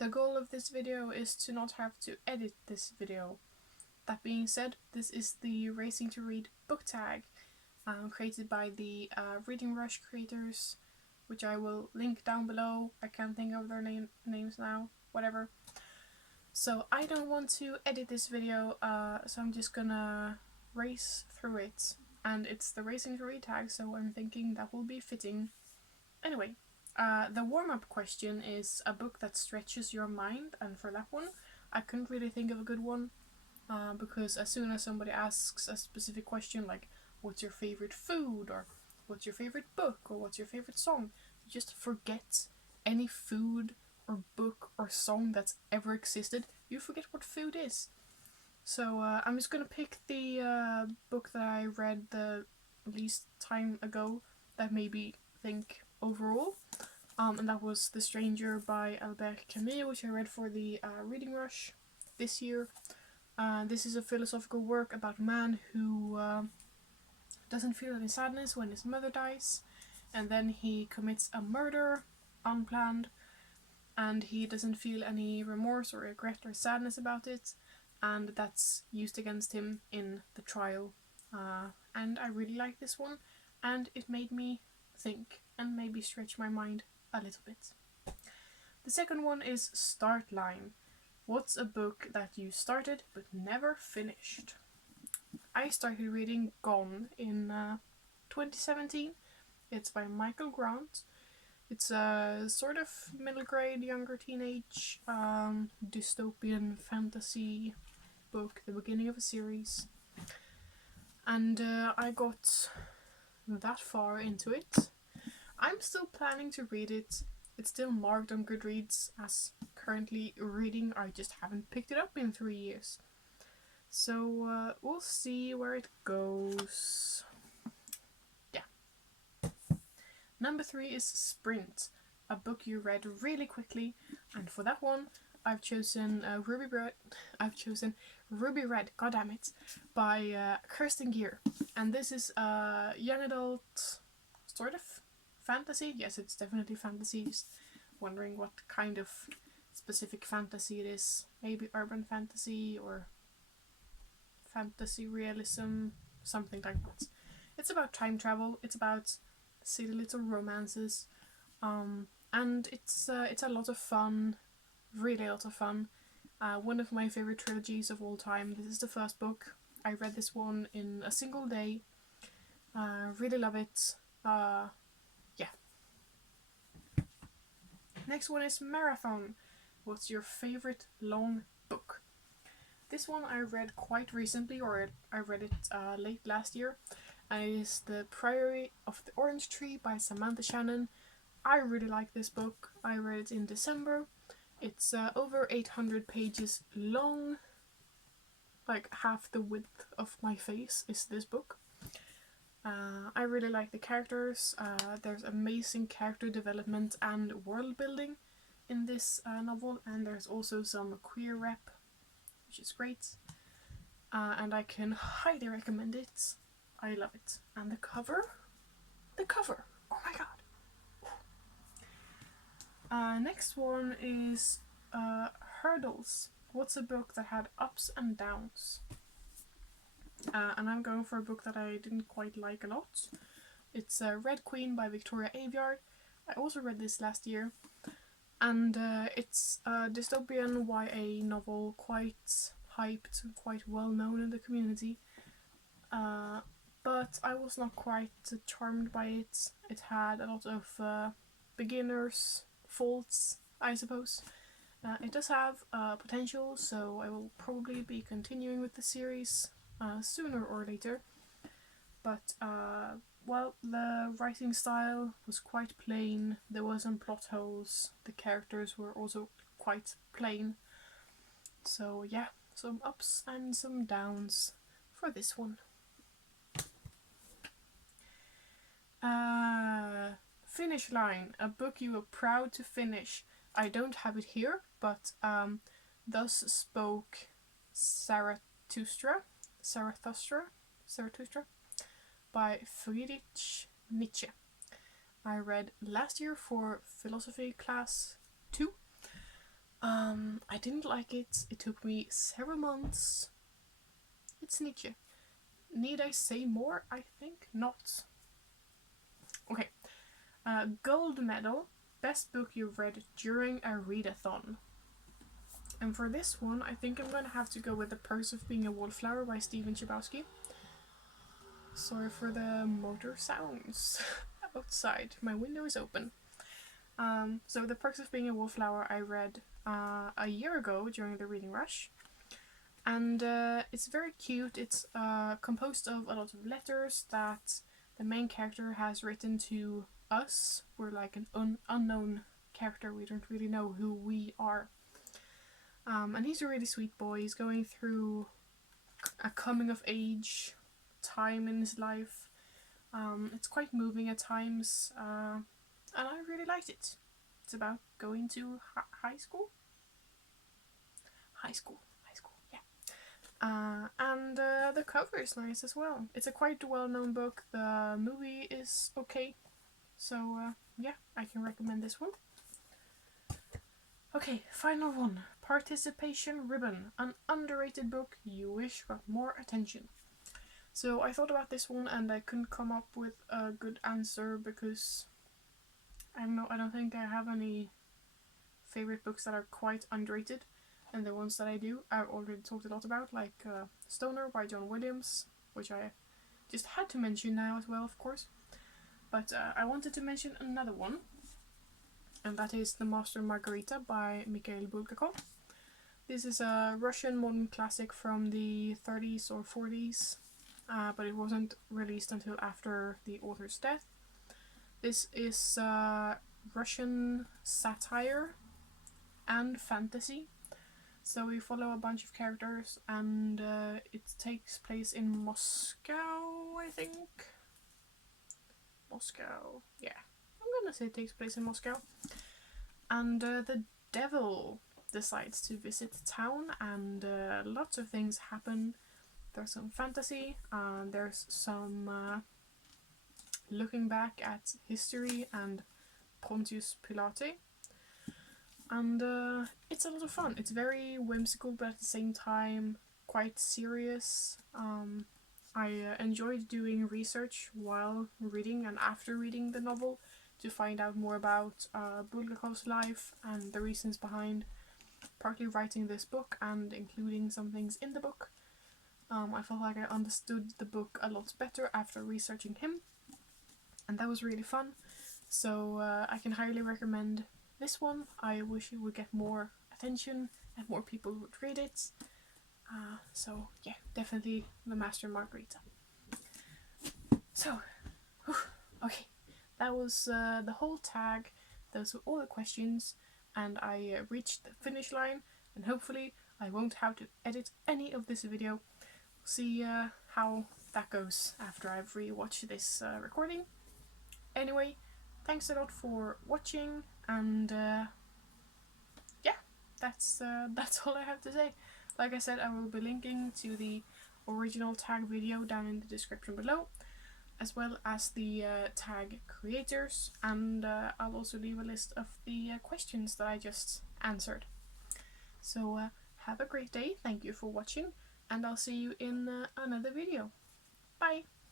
The goal of this video is to not have to edit this video. That being said, this is the Racing to Read book tag created by the Reading Rush creators, which I will link down below. I can't think of their names now, whatever. So I don't want to edit this video, so I'm just gonna race through it. And it's the Racing to Read tag, so I'm thinking that will be fitting. Anyway, the warm-up question is a book that stretches your mind, and for that one, I couldn't really think of a good one, because as soon as somebody asks a specific question like, what's your favorite food, or what's your favorite book, or what's your favorite song, you just forget any food or book or song that's ever existed. You forget what food is. So I'm just gonna pick the book that I read the least time ago that made me think overall, and that was The Stranger by Albert Camus, which I read for the Reading Rush this year. This is a philosophical work about a man who doesn't feel any sadness when his mother dies, and then he commits a murder, unplanned, and he doesn't feel any remorse or regret or sadness about it, and that's used against him in the trial. And I really like this one, and it made me think and maybe stretch my mind a little bit. The second one is Start Line. What's a book that you started but never finished? I started reading Gone in 2017. It's by Michael Grant. It's a sort of middle grade, younger teenage dystopian fantasy book, the beginning of a series. And I got that far into it. I'm still planning to read it. It's still marked on Goodreads as currently reading. I just haven't picked it up in 3 years. So we'll see where it goes. Yeah. Number 3 is Sprint, a book you read really quickly, and for that one I've chosen Ruby Red, goddammit, by Kirsten Gear. And this is a young adult sort of fantasy. Yes, it's definitely fantasy. Just wondering what kind of specific fantasy it is. Maybe urban fantasy or fantasy realism, something like that. It's about time travel. It's about silly little romances, and it's a lot of fun, really a lot of fun. One of my favorite trilogies of all time. This is the first book. I read this one in a single day. Really love it. Yeah. Next one is Marathon. What's your favorite long book? This one I read quite recently, or I read it late last year. And it is The Priory of the Orange Tree by Samantha Shannon. I really like this book. I read it in December. It's over 800 pages long. Like half the width of my face is this book. I really like the characters. There's amazing character development and world building in this novel, and there's also some queer rep, which is great. And I can highly recommend it. I love it. And the cover, oh my god. Next one is Hurdles. What's a book that had ups and downs? And I'm going for a book that I didn't quite like a lot. It's Red Queen by Victoria Aveyard. I also read this last year. And it's a dystopian YA novel, quite hyped, quite well known in the community. But I was not quite charmed by it. It had a lot of beginner's faults, I suppose. It does have potential, so I will probably be continuing with the series sooner or later. But, well, the writing style was quite plain. There were some plot holes. The characters were also quite plain. So yeah, some ups and some downs for this one. Finish Line, a book you were proud to finish. I don't have it here, but Thus Spoke Zarathustra by Friedrich Nietzsche. I read last year for philosophy class 2. I didn't like it. It took me several months. It's Nietzsche. Need I say more? I think not. Okay. Gold medal. Best book you've read during a readathon. And for this one, I think I'm going to have to go with The Perks of Being a Wallflower by Stephen Chbosky. Sorry for the motor sounds outside. My window is open. So The Perks of Being a Wallflower I read a year ago during the reading rush. And it's very cute. It's composed of a lot of letters that the main character has written to us. We're like an unknown character. We don't really know who we are. And he's a really sweet boy. He's going through a coming of age time in his life. It's quite moving at times, and I really liked it. It's about going to high school, yeah. And the cover is nice as well. It's a quite well-known book. The movie is okay, so yeah, I can recommend this one. Okay, final one. Participation Ribbon, an underrated book you wish got more attention. So I thought about this one and I couldn't come up with a good answer because I don't think I have any favorite books that are quite underrated, and the ones that I do I've already talked a lot about, like Stoner by John Williams, which I just had to mention now as well, of course. But I wanted to mention another one, and that is The Master and Margarita by Mikhail Bulgakov. This is a Russian modern classic from the 30s or 40s, but it wasn't released until after the author's death. This is Russian satire and fantasy. So we follow a bunch of characters, and it takes place in Moscow, I think. Moscow, yeah. I'm gonna say it takes place in Moscow. And the devil decides to visit town, and lots of things happen. There's some fantasy, there's some looking back at history and Pontius Pilate, and it's a lot of fun. It's very whimsical, but at the same time quite serious. I enjoyed doing research while reading and after reading the novel to find out more about Bulgakov's life and the reasons behind partly writing this book and including some things in the book. I felt like I understood the book a lot better after researching him, and that was really fun. So I can highly recommend this one. I wish it would get more attention and more people would read it. So yeah, definitely The Master and Margarita. So, okay, that was the whole tag. Those were all the questions, and I reached the finish line, and hopefully I won't have to edit any of this video. See how that goes after I've rewatched this recording. Anyway, thanks a lot for watching, and yeah, that's all I have to say. Like I said, I will be linking to the original tag video down in the description below, as well as the tag creators, and I'll also leave a list of the questions that I just answered. So have a great day, thank you for watching, and I'll see you in another video. Bye!